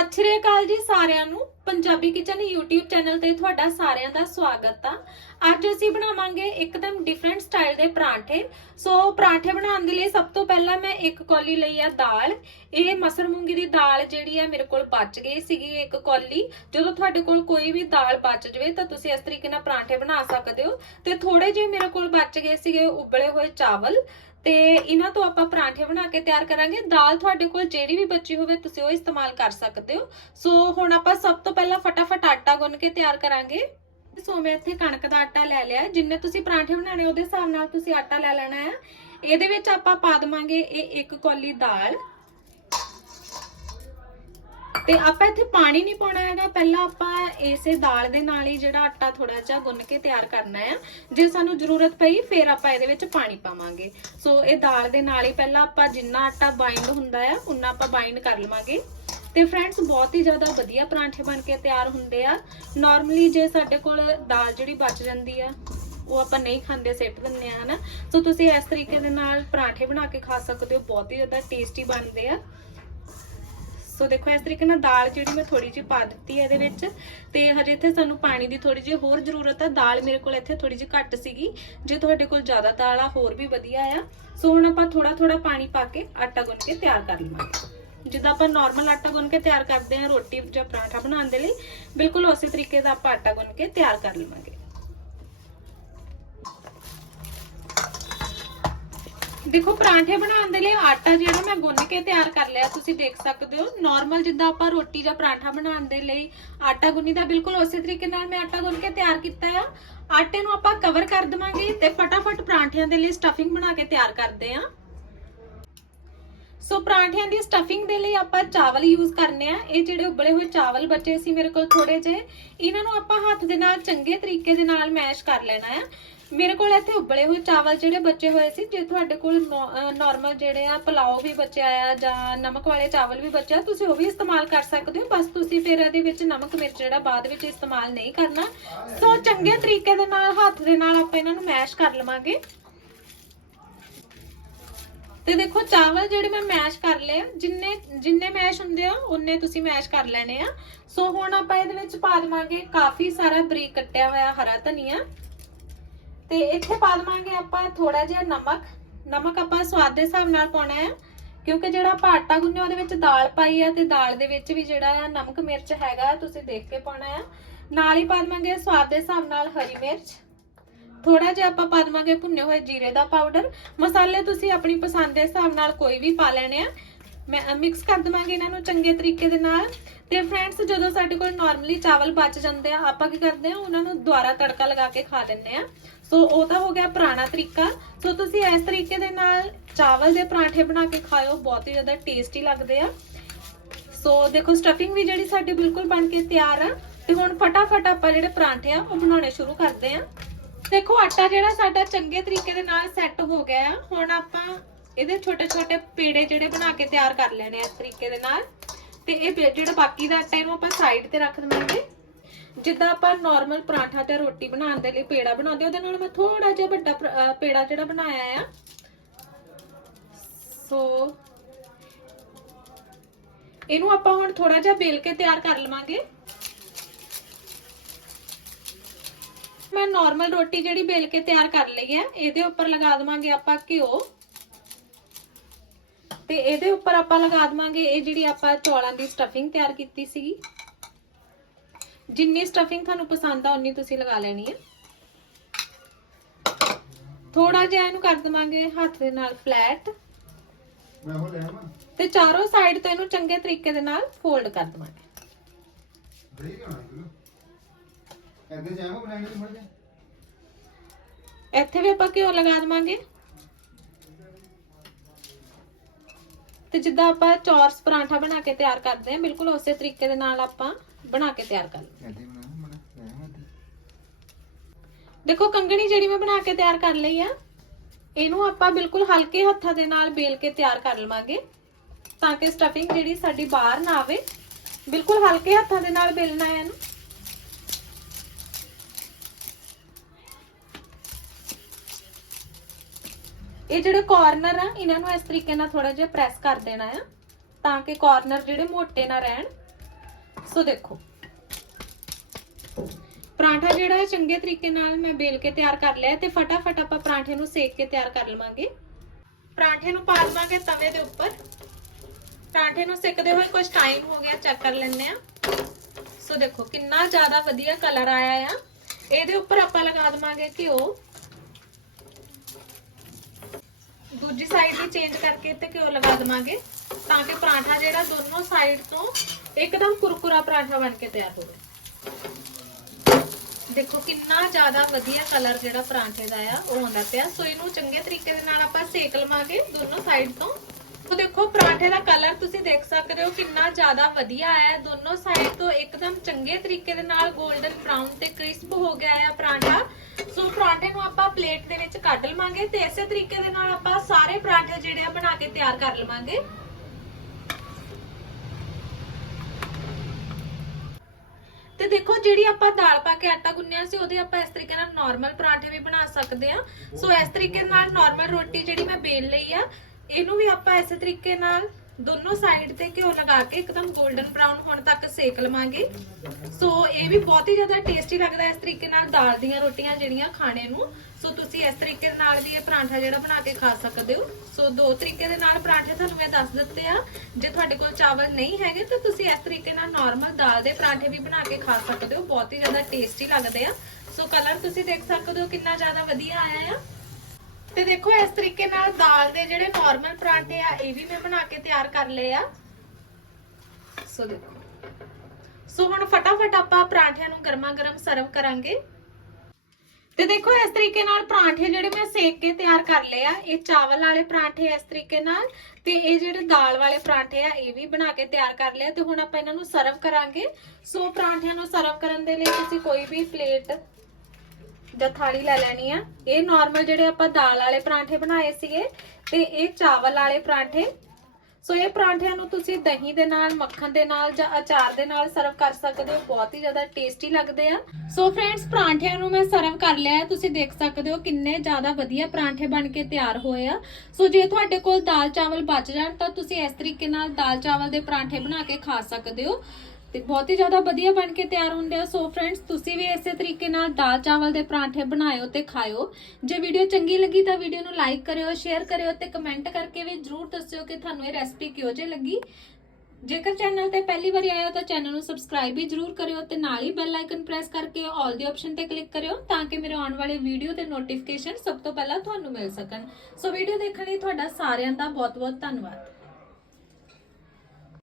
ਸਤਿ ਸ਼੍ਰੀ ਅਕਾਲ ਜੀ ਸਾਰਿਆਂ ਨੂੰ। ਪੰਜਾਬੀ ਕਿਚਨ YouTube ਚੈਨਲ ਤੇ ਤੁਹਾਡਾ ਸਾਰਿਆਂ ਦਾ ਸਵਾਗਤ ਆ। ਅੱਜ ਅਸੀਂ ਬਣਾਵਾਂਗੇ ਇੱਕਦਮ ਡਿਫਰੈਂਟ ਸਟਾਈਲ ਦੇ ਪਰਾਂਠੇ। ਸੋ ਪਰਾਂਠੇ ਬਣਾਉਣ ਦੇ ਲਈ ਸਭ ਤੋਂ ਪਹਿਲਾਂ ਮੈਂ ਇੱਕ ਕੌਲੀ ਲਈ ਆ ਦਾਲ। ਇਹ ਮਸਰ ਮੂੰਗੀ ਦੀ ਦਾਲ ਜਿਹੜੀ ਆ ਮੇਰੇ ਕੋਲ ਬਚ ਗਈ ਸੀਗੀ ਇੱਕ ਕੌਲੀ। ਜਦੋਂ ਤੁਹਾਡੇ ਕੋਲ ਕੋਈ ਵੀ ਦਾਲ ਬਚ ਜਵੇ ਤਾਂ ਤੁਸੀਂ ਇਸ ਤਰੀਕੇ ਨਾਲ ਪਰਾਂਠੇ ਬਣਾ ਸਕਦੇ ਹੋ। ਤੇ ਥੋੜੇ ਜਿਹੇ ਮੇਰੇ ਕੋਲ ਬਚ ਗਏ ਸੀਗੇ ਉਬਲੇ ਹੋਏ ਚਾਵਲ। ਤੇ ਇਹਨਾਂ ਤੋਂ ਆਪਾਂ ਪਰਾਂਠੇ ਬਣਾ ਕੇ ਤਿਆਰ ਕਰਾਂਗੇ। ਦਾਲ ਤੁਹਾਡੇ ਕੋਲ ਜਿਹੜੀ ਵੀ ਬਚੀ ਹੋਵੇ ਤੁਸੀਂ ਉਹ ਇਸਤੇਮਾਲ ਕਰ ਸਕਦੇ ਹੋ। ਸੋ ਹੁਣ ਆਪਾਂ ਸਭ ਤੋਂ ਪਹਿਲਾਂ ਫਟਾਫਟ ਆਟਾ ਗੁੰਨ ਕੇ ਤਿਆਰ ਕਰਾਂਗੇ। ਸੋ ਮੈਂ ਇੱਥੇ ਕਣਕ ਦਾ ਆਟਾ ਲੈ ਲਿਆ। ਜਿੰਨੇ ਤੁਸੀਂ ਪਰਾਂਠੇ ਬਣਾਣੇ ਉਹਦੇ ਹਿਸਾਬ ਨਾਲ ਤੁਸੀਂ ਆਟਾ ਲੈ ਲੈਣਾ ਹੈ ਇਹਦੇ ਵਿੱਚ ਆਪਾਂ ਪਾ ਦਵਾਂਗੇ ਇਹ ਇੱਕ ਕੌਲੀ ਦਾਲ। ਤੇ ਆਪਾਂ ਇੱਥੇ ਪਾਣੀ ਨਹੀਂ ਪਾਉਣਾ ਹੈਗਾ। ਪਹਿਲਾਂ ਆਪਾਂ ਇਸੇ ਦਾਲ ਦੇ ਨਾਲ ਹੀ ਜਿਹੜਾ ਆਟਾ ਥੋੜਾ ਜਿਹਾ ਗੁੰਨ ਕੇ ਤਿਆਰ ਕਰਨਾ ਹੈ ਜੇ ਸਾਨੂੰ ਜ਼ਰੂਰਤ ਪਈ, ਫਿਰ ਆਪਾਂ ਇਹਦੇ ਵਿੱਚ ਪਾਣੀ ਪਾਵਾਂਗੇ। ਸੋ ਇਹ ਦਾਲ ਦੇ ਨਾਲ ਹੀ ਪਹਿਲਾਂ ਆਪਾਂ ਜਿੰਨਾ ਆਟਾ ਬਾਈਂਡ ਹੁੰਦਾ ਆ, ਉਨਾ ਆਪਾਂ ਬਾਈਂਡ ਕਰ ਲਵਾਂਗੇ। ਤੇ ਫਰੈਂਡਸ ਬਹੁਤ ਹੀ ਜ਼ਿਆਦਾ ਵਧੀਆ ਪਰਾਂਠੇ ਬਣ ਕੇ ਤਿਆਰ ਹੁੰਦੇ ਆ। ਨਾਰਮਲੀ ਜੇ ਸਾਡੇ ਕੋਲ ਦਾਲ ਜਿਹੜੀ ਬਚ ਜਾਂਦੀ ਆ, ਉਹ ਆਪਾਂ ਨਹੀਂ ਖਾਂਦੇ, ਸਿੱਟ ਦਿੰਦੇ ਆ, ਹਨਾ। ਸੋ ਤੁਸੀਂ ਇਸ ਤਰੀਕੇ ਦੇ ਨਾਲ ਪਰਾਂਠੇ ਬਣਾ ਕੇ ਖਾ ਸਕਦੇ ਹੋ। ਬਹੁਤ ਹੀ ਜ਼ਿਆਦਾ ਟੇਸਟੀ ਬਣਦੇ ਆ। ਸੋ ਦੇਖੋ, ਇਸ ਤਰੀਕੇ ਨਾਲ ਦਾਲ ਜਿਹੜੀ ਮੈਂ ਥੋੜੀ ਜਿਹੀ ਪਾ ਦਿੱਤੀ ਹੈ ਇਹਦੇ ਵਿੱਚ। ਤੇ ਹਜੇ ਇੱਥੇ ਸਾਨੂੰ ਪਾਣੀ ਦੀ ਥੋੜੀ ਜਿਹੀ ਹੋਰ ਜ਼ਰੂਰਤ ਹੈ ਦਾਲ ਮੇਰੇ ਕੋਲ ਇੱਥੇ ਥੋੜੀ ਜਿਹੀ ਘੱਟ ਸੀਗੀ। ਜੇ ਤੁਹਾਡੇ ਕੋਲ ਜ਼ਿਆਦਾ ਦਾਲ ਆ, ਹੋਰ ਵੀ ਵਧੀਆ ਆ। ਸੋ ਹੁਣ ਆਪਾਂ ਥੋੜਾ ਥੋੜਾ ਪਾਣੀ ਪਾ ਕੇ ਆਟਾ ਗੁੰਨ ਕੇ ਤਿਆਰ ਕਰ ਲਵਾਂਗੇ। ਜਿੱਦਾਂ ਆਪਾਂ ਨਾਰਮਲ ਆਟਾ ਗੁੰਨ ਕੇ ਤਿਆਰ ਕਰਦੇ ਹਾਂ, ਰੋਟੀ ਜਾਂ ਪਰਾਂਠਾ ਬਣਾਉਣ ਦੇ ਲਈ, ਬਿਲਕੁਲ ਉਸੇ ਤਰੀਕੇ ਦਾ ਆਪਾਂ ਆਟਾ ਗੁੰਨ ਕੇ ਤਿਆਰ ਕਰ ਲਵਾਂਗੇ। ਦੇਖੋ, ਪਰਾਂਠੇ ਬਣਾਉਣ ਦੇ ਲਈ ਆਟਾ ਜਿਹੜਾ ਮੈਂ ਗੁੰਨ ਕੇ ਤਿਆਰ ਕਰ ਲਿਆ, ਤੁਸੀਂ ਦੇਖ ਸਕਦੇ ਹੋ। ਨਾਰਮਲ ਜਿੱਦਾਂ ਆਪਾਂ ਰੋਟੀ ਜਾਂ ਪਰਾਂਠਾ ਬਣਾਉਣ ਦੇ ਲਈ ਆਟਾ ਗੁੰਨੀਦਾ, ਬਿਲਕੁਲ ਉਸੇ ਤਰੀਕੇ ਨਾਲ ਮੈਂ ਆਟਾ ਗੁੰਨ ਕੇ ਤਿਆਰ ਕੀਤਾ ਆ। ਆਟੇ ਨੂੰ ਆਪਾਂ ਕਵਰ ਕਰ ਦਵਾਂਗੇ ਤੇ ਫਟਾਫਟ ਪਰਾਂਠਿਆਂ ਦੇ ਲਈ ਸਟਫਿੰਗ ਬਣਾ ਕੇ ਤਿਆਰ ਕਰਦੇ ਆ। ਸੋ ਪਰਾਂਠਿਆਂ ਦੀ ਸਟਫਿੰਗ ਦੇ ਲਈ ਆਪਾਂ ਚਾਵਲ ਯੂਜ਼ ਕਰਨੇ ਆ। ਇਹ ਜਿਹੜੇ ਉਬਲੇ ਹੋਏ ਚਾਵਲ ਬਚੇ ਸੀ ਮੇਰੇ ਕੋਲ ਥੋੜੇ ਜਿਹੇ, ਇਹਨਾਂ ਨੂੰ ਆਪਾਂ ਹੱਥ ਦੇ ਨਾਲ ਚੰਗੇ ਤਰੀਕੇ ਦੇ ਨਾਲ ਮੈਸ਼ ਕਰ ਲੈਣਾ ਆ। ਮੇਰੇ ਕੋਲ ਇੱਥੇ ਉਬਲੇ ਹੋਏ ਚਾਵਲ ਜਿਹੜੇ ਬਚੇ ਹੋਏ ਸੀ, ਜੇ ਤੁਹਾਡੇ ਕੋਲ ਨਾਰਮਲ ਜਿਹੜੇ ਆ ਪਲਾਓ ਵੀ ਬਚਿਆ ਆ ਜਾਂ ਨਮਕ ਵਾਲੇ ਚਾਵਲ ਵੀ ਬਚਿਆ ਤੁਸੀਂ ਉਹ ਵੀ ਇਸਤੇਮਾਲ ਕਰ ਸਕਦੇ ਹੋ। ਬਸ ਤੁਸੀਂ ਫਿਰ ਇਹਦੇ ਵਿੱਚ ਨਮਕ ਮਿਰਚ ਜਿਹੜਾ ਬਾਅਦ ਵਿੱਚ ਇਸਤੇਮਾਲ ਨਹੀਂ ਕਰਨਾ। ਸੋ ਚੰਗੇ ਤਰੀਕੇ ਦੇ ਨਾਲ, ਹੱਥ ਦੇ ਨਾਲ ਆਪਾਂ ਇਹਨਾਂ ਨੂੰ ਮੈਸ਼ ਕਰ ਲਵਾਂਗੇ। ਤੇ ਦੇਖੋ, ਚਾਵਲ ਜਿਹੜੇ ਮੈਂ ਮੈਸ਼ ਕਰ ਲਏ ਜਿੰਨੇ ਜਿੰਨੇ ਮੈਸ਼ ਹੁੰਦੇ ਆ ਉਨੇ ਤੁਸੀਂ ਮੈਸ਼ ਕਰ ਲੈਣੇ ਆ। ਸੋ ਹੁਣ ਆਪਾਂ ਇਹਦੇ ਵਿੱਚ ਪਾ ਦਵਾਂਗੇ ਕਾਫੀ ਸਾਰਾ ਬਰੀਕ ਕੱਟਿਆ ਹੋਇਆ ਹਰਾ ਧਨੀਆ। ਤੇ ਇੱਥੇ ਪਾ ਦਵਾਂਗੇ ਆਪਾਂ ਥੋੜਾ ਜਿਹਾ ਨਮਕ। ਨਮਕ ਆਪਾਂ ਸਵਾਦ ਦੇ ਹਿਸਾਬ ਨਾਲ ਪਾਉਣਾ ਹੈ, ਕਿਉਂਕਿ ਜਿਹੜਾ ਆਪਾਂ ਆਟਾ ਗੁੰਨਿਆ ਉਹਦੇ ਵਿੱਚ ਦਾਲ ਪਾਈ ਆ ਤੇ ਦਾਲ ਦੇ ਵਿੱਚ ਵੀ ਜਿਹੜਾ ਆ ਨਮਕ ਮਿਰਚ ਹੈਗਾ, ਤੁਸੀਂ ਦੇਖ ਕੇ ਪਾਉਣਾ ਆ ਨਾਲ ਹੀ ਪਾ ਦਵਾਂਗੇ ਸਵਾਦ ਦੇ ਹਿਸਾਬ ਨਾਲ ਹਰੀ ਮਿਰਚ। ਥੋੜਾ ਜਿਹਾ ਆਪਾਂ ਪਾ ਦਵਾਂਗੇ ਭੁੰਨੇ ਹੋਏ ਜੀਰੇ ਦਾ ਪਾਊਡਰ। ਮਸਾਲੇ ਤੁਸੀਂ ਆਪਣੀ ਪਸੰਦ ਦੇ ਹਿਸਾਬ ਨਾਲ ਕੋਈ ਵੀ ਪਾ ਲੈਣੇ ਆ। ਮੈਂ ਮਿਕਸ ਕਰ ਦਵਾਂਗੇ ਇਹਨਾਂ ਨੂੰ ਚੰਗੇ ਤਰੀਕੇ ਦੇ ਨਾਲ। ਤੇ ਫਰੈਂਡਸ ਜਦੋਂ ਸਾਡੇ ਕੋਲ ਨਾਰਮਲੀ ਚਾਵਲ ਬਚ ਜਾਂਦੇ ਆ, ਆਪਾਂ ਕੀ ਕਰਦੇ ਆ, ਉਹਨਾਂ ਨੂੰ ਦੁਬਾਰਾ ਤੜਕਾ ਲਗਾ ਕੇ ਖਾ ਲੈਂਦੇ ਆ। ਸੋ ਉਹ ਤਾਂ ਹੋ ਗਿਆ ਪੁਰਾਣਾ ਤਰੀਕਾ। ਸੋ ਤੁਸੀਂ ਇਸ ਤਰੀਕੇ ਦੇ ਨਾਲ ਚਾਵਲ ਦੇ ਪਰਾਂਠੇ ਬਣਾ ਕੇ ਖਾਓ ਬਹੁਤ ਹੀ ਜ਼ਿਆਦਾ ਟੇਸਟੀ ਲੱਗਦੇ ਆ। ਸੋ ਦੇਖੋ ਸਟਫਿੰਗ ਵੀ ਜਿਹੜੀ ਸਾਡੀ ਬਿਲਕੁਲ ਬਣ ਕੇ ਤਿਆਰ ਆ। ਤੇ ਹੁਣ ਫਟਾਫਟ ਆਪਾਂ ਜਿਹੜੇ ਪਰਾਂਠੇ ਆ, ਉਹ ਬਣਾਉਣੇ ਸ਼ੁਰੂ ਕਰਦੇ ਆ। ਦੇਖੋ, ਆਟਾ ਜਿਹੜਾ ਸਾਡਾ ਚੰਗੇ ਤਰੀਕੇ ਦੇ ਨਾਲ ਸੈੱਟ ਹੋ ਗਿਆ ਆ। ਹੁਣ ਆਪਾਂ ਇਹਦੇ ਛੋਟੇ ਛੋਟੇ ਪੇੜੇ ਜਿਹੜੇ ਬਣਾ ਕੇ ਤਿਆਰ ਕਰ ਲੈਣੇ ਆ ਇਸ ਤਰੀਕੇ ਦੇ ਨਾਲ। ਤੇ ਇਹ ਜਿਹੜਾ ਬਾਕੀ ਦਾ ਆਟਾ ਇਹਨੂੰ ਆਪਾਂ ਸਾਈਡ ਤੇ ਰੱਖ ਦਵਾਂਗੇ ਜਿੱਦਾਂ ਆਪਾਂ ਨਾਰਮਲ ਪਰਾਂਠਾ ਤੇ ਰੋਟੀ ਬਣਾਉਣ ਦੇ ਲਈ ਪੇੜਾ ਬਣਾਉਂਦੇ ਉਹਦੇ ਨਾਲ ਮੈਂ ਥੋੜਾ ਜਿਹਾ ਵੱਡਾ ਪੇੜਾ ਜਿਹੜਾ ਬਣਾਇਆ ਆ। ਸੋ ਇਹਨੂੰ ਆਪਾਂ ਹੁਣ ਥੋੜਾ ਜਿਹਾ ਬੇਲ ਕੇ ਤਿਆਰ ਕਰ ਲਵਾਂਗੇ। ਮੈਂ ਨਾਰਮਲ ਰੋਟੀ ਜਿਹੜੀ ਬੇਲ ਕੇ ਤਿਆਰ ਕਰ ਲਈ ਹੈ, ਇਹਦੇ ਉੱਪਰ ਲਗਾ ਦਵਾਂਗੇ ਆਪਾਂ ਘਿਓ। ਤੇ ਇਹਦੇ ਉੱਪਰ ਆਪਾਂ ਲਗਾ ਦਵਾਂਗੇ ਇਹ ਜਿਹੜੀ ਆਪਾਂ ਚੌਲਾਂ ਦੀ ਸਟਫਿੰਗ ਤਿਆਰ ਕੀਤੀ ਸੀਗੀ। ਜਿੰਨੀ ਸਟਫਿੰਗ ਤੁਹਾਨੂੰ ਪਸੰਦ ਆ ਉਨੀ ਤੁਸੀਂ ਲਗਾ ਲੈਣੀ ਹੈ ਥੋੜਾ ਜਿਹਾ ਇਹਨੂੰ ਕਰ ਦਵਾਂਗੇ ਹੱਥ ਦੇ ਨਾਲ ਫਲੈਟ ਮੈਂ ਤੇ ਚਾਰੋਂ ਸਾਈਡ ਤੋਂ ਇਹਨੂੰ ਚੰਗੇ ਤਰੀਕੇ ਦੇ ਨਾਲ ਫੋਲਡ ਕਰ ਦਵਾਂਗੇ। ਮੜ ਜਾ। ਇੱਥੇ ਵੀ ਆਪਾਂ ਘਿਓ ਲਗਾ ਦਵਾਂਗੇ। ਤੇ ਜਿੱਦਾਂ ਆਪਾਂ ਚੌਰਸ ਪਰਾਂਠਾ ਬਣਾ ਕੇ ਤਿਆਰ ਕਰਦੇ ਹਾਂ ਬਿਲਕੁਲ ਉਸੇ ਤਰੀਕੇ ਦੇ ਨਾਲ ਆਪਾਂ ਬਣਾ ਕੇ ਤਿਆਰ ਕਰ ਲਵਾਂਗੇ ਐਦਾਂ ਬਣਾ ਮੜ ਲੈ ਆਵਾਂ ਦੇਖੋ ਕੰਗਣੀ ਜਿਹੜੀ ਮੈਂ ਬਣਾ ਕੇ ਤਿਆਰ ਕਰ ਲਈ ਆ ਇਹਨੂੰ ਆਪਾਂ ਬਿਲਕੁਲ ਹਲਕੇ ਹੱਥਾਂ ਦੇ ਨਾਲ ਬੇਲ ਕੇ ਤਿਆਰ ਕਰ ਲਵਾਂਗੇ ਤਾਂ ਕਿ ਸਟਫਿੰਗ ਜਿਹੜੀ ਸਾਡੀ ਬਾਹਰ ਨਾ ਆਵੇ ਬਿਲਕੁਲ ਹਲਕੇ ਹੱਥਾਂ ਦੇ ਨਾਲ ਬੇਲਣਾ ਹੈ ਇਹਨੂੰ। ਇਹ ਜਿਹੜੇ ਕਾਰਨਰ ਆ, ਇਹਨਾਂ ਨੂੰ ਇਸ ਤਰੀਕੇ ਨਾਲ ਥੋੜਾ ਜਿਹਾ ਪ੍ਰੈਸ ਕਰ ਦੇਣਾ ਆ, ਤਾਂ ਕਿ ਕਾਰਨਰ ਜਿਹੜੇ ਮੋਟੇ ਨਾ ਰਹਿਣ। ਸੋ ਦੇਖੋ। ਪਰਾਂਠਾ ਜਿਹੜਾ ਹੈ ਚੰਗੇ ਤਰੀਕੇ ਨਾਲ ਮੈਂ ਬੇਲ ਕੇ ਤਿਆਰ ਕਰ ਲਿਆ ਤੇ ਫਟਾਫਟ ਆਪਾਂ ਪਰਾਂਠੇ ਨੂੰ ਸੇਕ ਕੇ ਤਿਆਰ ਕਰ ਲਵਾਂਗੇ। ਪਰਾਂਠੇ ਨੂੰ ਪਾ ਲਵਾਂਗੇ ਤਵੇ ਦੇ ਉੱਪਰ। ਪਰਾਂਠੇ ਨੂੰ ਸੇਕਦੇ ਹੋਏ ਕੁਝ ਟਾਈਮ ਹੋ ਗਿਆ ਚੈੱਕ ਕਰ ਲੈਂਦੇ ਆ ਸੋ ਦੇਖੋ, ਕਿੰਨਾ ਜ਼ਿਆਦਾ ਵਧੀਆ ਕਲਰ ਆਇਆ ਆ। ਇਹਦੇ ਉੱਪਰ ਆਪਾਂ ਲਗਾ ਦਵਾਂਗੇ ਘਿਓ। ਦੂਜੀ ਸਾਈਡ ਵੀ ਚੇਂਜ ਕਰਕੇ ਤੇ ਘਿਓ ਲਗਾ ਦਵਾਂਗੇ ਤਾਂ ਕਿ ਪਰਾਂਠਾ ਜਿਹੜਾ ਦੋਨੋਂ ਸਾਈਡ ਤੋਂ ਇੱਕਦਮ ਕੁਰਕੁਰਾ ਪਰਾਂਠਾ ਬਣ ਕੇ ਤਿਆਰ ਹੋਵੇ। ਦੇਖੋ ਕਿੰਨਾ ਜ਼ਿਆਦਾ ਵਧੀਆ ਕਲਰ ਜਿਹੜਾ ਪਰਾਂਠੇ ਦਾ ਆ, ਉਹ ਆਉਂਦਾ ਪਿਆ। ਸੋ ਇਹਨੂੰ ਚੰਗੇ ਤਰੀਕੇ ਦੇ ਨਾਲ ਆਪਾਂ ਸੇਕ ਲਵਾਂਗੇ ਦੋਨੋਂ ਸਾਈਡ ਤੋਂ। ਸੋ ਦੇਖੋ ਪਰਾਂਠੇ ਦਾ ਕਲਰ ਤੁਸੀਂ ਦੇਖ ਸਕਦੇ ਹੋ ਕਿੰਨਾ ਜ਼ਿਆਦਾ ਵਧੀਆ ਹੈ ਦੋਨੋਂ ਸਾਈਡ ਤੋਂ ਇੱਕਦਮ ਚੰਗੇ ਤਰੀਕੇ ਦੇ ਨਾਲ 골ਡਨ ਬ੍ਰਾਊਨ ਤੇ ਕ੍ਰਿਸਪ ਹੋ ਗਿਆ ਹੈ ਪਰਾਂਠਾ ਸੋ ਪਰਾਂਠੇ ਨੂੰ ਆਪਾਂ ਪਲੇਟ ਦੇ ਵਿੱਚ ਕੱਢ ਲਵਾਂਗੇ ਤੇ ਇਸੇ ਤਰੀਕੇ ਦੇ ਨਾਲ ਆਪਾਂ ਸਾਰੇ ਪਰਾਂਠੇ ਜਿਹੜੇ ਆ ਬਣਾ ਕੇ ਤਿਆਰ ਕਰ ਲਵਾਂਗੇ ਤੇ ਦੇਖੋ ਜਿਹੜੀ ਆਪਾਂ ਦਾਲ ਪਾ ਕੇ ਆਟਾ ਗੁੰਨਿਆ ਸੀ ਉਹਦੇ ਆਪਾਂ ਇਸ ਤਰੀਕੇ ਨਾਲ ਨਾਰਮਲ ਪਰਾਂਠੇ ਵੀ ਬਣਾ ਸਕਦੇ ਆ ਸੋ ਇਸ ਤਰੀਕੇ ਨਾਲ ਨਾਰਮਲ ਰੋਟੀ ਜਿਹੜੀ ਮੈਂ ਬੇਲ ਲਈ ਆ ਇਹਨੂੰ ਵੀ ਆਪਾਂ ਇਸੇ ਤਰੀਕੇ ਨਾਲ ਦੋਨੋਂ ਸਾਈਡ ਤੇ ਘਿਓ ਲਗਾ ਕੇ ਇੱਕਦਮ 골ਡਨ ਬ੍ਰਾਊਨ ਹੋਣ ਤੱਕ ਸੇਕ ਲਵਾਂਗੇ। ਸੋ ਇਹ ਵੀ ਬਹੁਤ ਹੀ ਜ਼ਿਆਦਾ ਟੇਸਟੀ ਲੱਗਦਾ ਇਸ ਤਰੀਕੇ ਨਾਲ ਦਾਲ ਦੀਆਂ ਰੋਟੀਆਂ ਜਿਹੜੀਆਂ ਖਾਣੇ ਨੂੰ। ਸੋ ਤੁਸੀਂ ਇਸ ਤਰੀਕੇ ਨਾਲ ਵੀ ਇਹ ਪਰਾਂਠਾ ਜਿਹੜਾ ਬਣਾ ਕੇ ਖਾ ਸਕਦੇ ਹੋ। ਸੋ ਦੋ ਤਰੀਕੇ ਦੇ ਨਾਲ ਪਰਾਂਠੇ ਤੁਹਾਨੂੰ ਮੈਂ ਦੱਸ ਦਿੱਤੇ ਆ। ਜੇ ਤੁਹਾਡੇ ਕੋਲ ਚਾਵਲ ਨਹੀਂ ਹੈਗੇ, ਤਾਂ ਤੁਸੀਂ ਇਸ ਤਰੀਕੇ ਨਾਲ ਨਾਰਮਲ ਦਾਲ ਦੇ ਪਰਾਂਠੇ ਵੀ ਬਣਾ ਕੇ ਖਾ ਸਕਦੇ ਹੋ। ਬਹੁਤ ਹੀ ਜ਼ਿਆਦਾ ਟੇਸਟੀ ਲੱਗਦੇ ਆ। ਸੋ ਕਲਰ ਤੁਸੀਂ ਦੇਖ ਸਕਦੇ ਹੋ ਕਿੰਨਾ ਜ਼ਿਆਦਾ ਵਧੀਆ ਆਇਆ ਆ। ਤੇ ਦੇਖੋ, ਇਸ ਤਰੀਕੇ ਨਾਲ ਦਾਲ ਦੇ ਜਿਹੜੇ ਨਾਰਮਲ ਪਰਾਂਠੇ ਆ, ਇਹ ਵੀ ਮੈਂ ਬਣਾ ਕੇ ਤਿਆਰ ਕਰ ਲਏ ਆ। ਸੋ ਦੇਖੋ। ਸੋ ਹੁਣ ਫਟਾਫਟ ਆਪਾਂ ਪਰਾਂਠਿਆਂ ਨੂੰ ਗਰਮਾ ਗਰਮ ਸਰਵ ਕਰਾਂਗੇ। ਤੇ ਦੇਖੋ, ਇਸ ਤਰੀਕੇ ਨਾਲ ਪਰਾਂਠੇ ਜਿਹੜੇ ਮੈਂ ਸੇਕ ਕੇ ਤਿਆਰ ਕਰ ਲਏ ਆ, ਇਹ ਚਾਵਲ ਵਾਲੇ ਪਰਾਂਠੇ ਇਸ ਤਰੀਕੇ ਨਾਲ, ਤੇ ਇਹ ਜਿਹੜੇ ਦਾਲ ਵਾਲੇ ਪਰਾਂਠੇ ਆ, ਇਹ ਵੀ ਬਣਾ ਕੇ ਤਿਆਰ ਕਰ ਲਿਆ ਤੇ ਹੁਣ ਆਪਾਂ ਇਹਨਾਂ ਨੂੰ ਸਰਵ ਕਰਾਂਗੇ। ਸੋ ਪਰਾਂਠਿਆਂ ਨੂੰ ਸਰਵ ਕਰਨ ਦੇ ਲਈ ਤੁਸੀਂ ਕੋਈ ਵੀ ਪਲੇਟ ਜਾਂ ਥਾਲੀ ਲੈ ਲੈਣੀ ਆ। ਇਹ ਨਾਰਮਲ ਜਿਹੜੇ ਆਪਾਂ ਦਾਲ ਵਾਲੇ ਪਰਾਂਠੇ ਬਣਾਏ ਸੀਗੇ ਤੇ ਇਹ ਚਾਵਲ ਵਾਲੇ ਪਰਾਂਠੇ। ਸੋ ਇਹ ਪਰਾਂਠਿਆਂ ਨੂੰ ਤੁਸੀਂ ਦਹੀਂ ਦੇ ਨਾਲ, ਮੱਖਣ ਦੇ ਨਾਲ ਜਾਂ ਅਚਾਰ ਦੇ ਨਾਲ ਸਰਵ ਕਰ ਸਕਦੇ ਹੋ। ਬਹੁਤ ਹੀ ਜ਼ਿਆਦਾ ਟੇਸਟੀ ਲੱਗਦੇ ਆ। ਸੋ ਫਰੈਂਡਸ ਪਰਾਂਠਿਆਂ ਨੂੰ ਮੈਂ ਸਰਵ ਕਰ ਲਿਆ ਤੁਸੀਂ ਦੇਖ ਸਕਦੇ ਹੋ ਕਿੰਨੇ ਜ਼ਿਆਦਾ ਵਧੀਆ ਪਰਾਂਠੇ ਬਣ ਕੇ ਤਿਆਰ ਹੋਏ ਆ। ਸੋ ਜੇ ਤੁਹਾਡੇ ਕੋਲ ਦਾਲ ਚਾਵਲ ਬਚ ਜਾਣ ਤਾਂ ਤੁਸੀਂ ਇਸ ਤਰੀਕੇ ਨਾਲ ਦਾਲ ਚਾਵਲ ਦੇ ਪਰਾਂਠੇ ਬਣਾ ਕੇ ਖਾ ਸਕਦੇ ਹੋ। ਤੇ ਬਹੁਤ ਹੀ ਜ਼ਿਆਦਾ ਵਧੀਆ ਬਣ ਕੇ ਤਿਆਰ ਹੁੰਦੇ ਆ। ਸੋ ਫਰੈਂਡਸ ਤੁਸੀਂ ਵੀ ਇਸੇ ਤਰੀਕੇ ਨਾਲ ਦਾਲ ਚਾਵਲ ਦੇ ਪਰਾਂਠੇ ਬਣਾਇਓ ਤੇ ਖਾਇਓ। ਜੇ ਵੀਡੀਓ ਚੰਗੀ ਲੱਗੀ ਤਾਂ ਵੀਡੀਓ ਨੂੰ ਲਾਈਕ ਕਰਿਓ ਸ਼ੇਅਰ ਕਰਿਓ ਤੇ ਕਮੈਂਟ ਕਰਕੇ ਵੀ ਜਰੂਰ ਦੱਸਿਓ ਕਿ ਤੁਹਾਨੂੰ ਇਹ ਰੈਸਪੀ ਕਿਹੋ ਜਿਹੀ ਲੱਗੀ। ਜੇਕਰ ਚੈਨਲ ਤੇ ਪਹਿਲੀ ਵਾਰੀ ਆਏ ਤਾਂ ਚੈਨਲ ਨੂੰ ਸਬਸਕ੍ਰਾਈਬ ਵੀ ਜਰੂਰ ਕਰਿਓ ਤੇ ਨਾਲ ਹੀ ਬੈਲ ਆਈਕਨ ਪ੍ਰੈਸ ਕਰਕੇ ਆਲ ਦੀ ਆਪਸ਼ਨ ਤੇ ਕਲਿੱਕ ਕਰਿਓ ਤਾਂ ਕਿ ਮੇਰੇ ਆਉਣ ਵਾਲੇ ਵੀਡੀਓ ਦੇ ਨੋਟੀਫਿਕੇਸ਼ਨ ਸਭ ਤੋਂ ਪਹਿਲਾਂ ਤੁਹਾਨੂੰ ਮਿਲ ਸਕਣ। ਸੋ ਵੀਡੀਓ ਦੇਖਣ ਲਈ ਤੁਹਾਡਾ ਸਾਰਿਆਂ ਦਾ ਬਹੁਤ ਬਹੁਤ ਧੰਨਵਾਦ।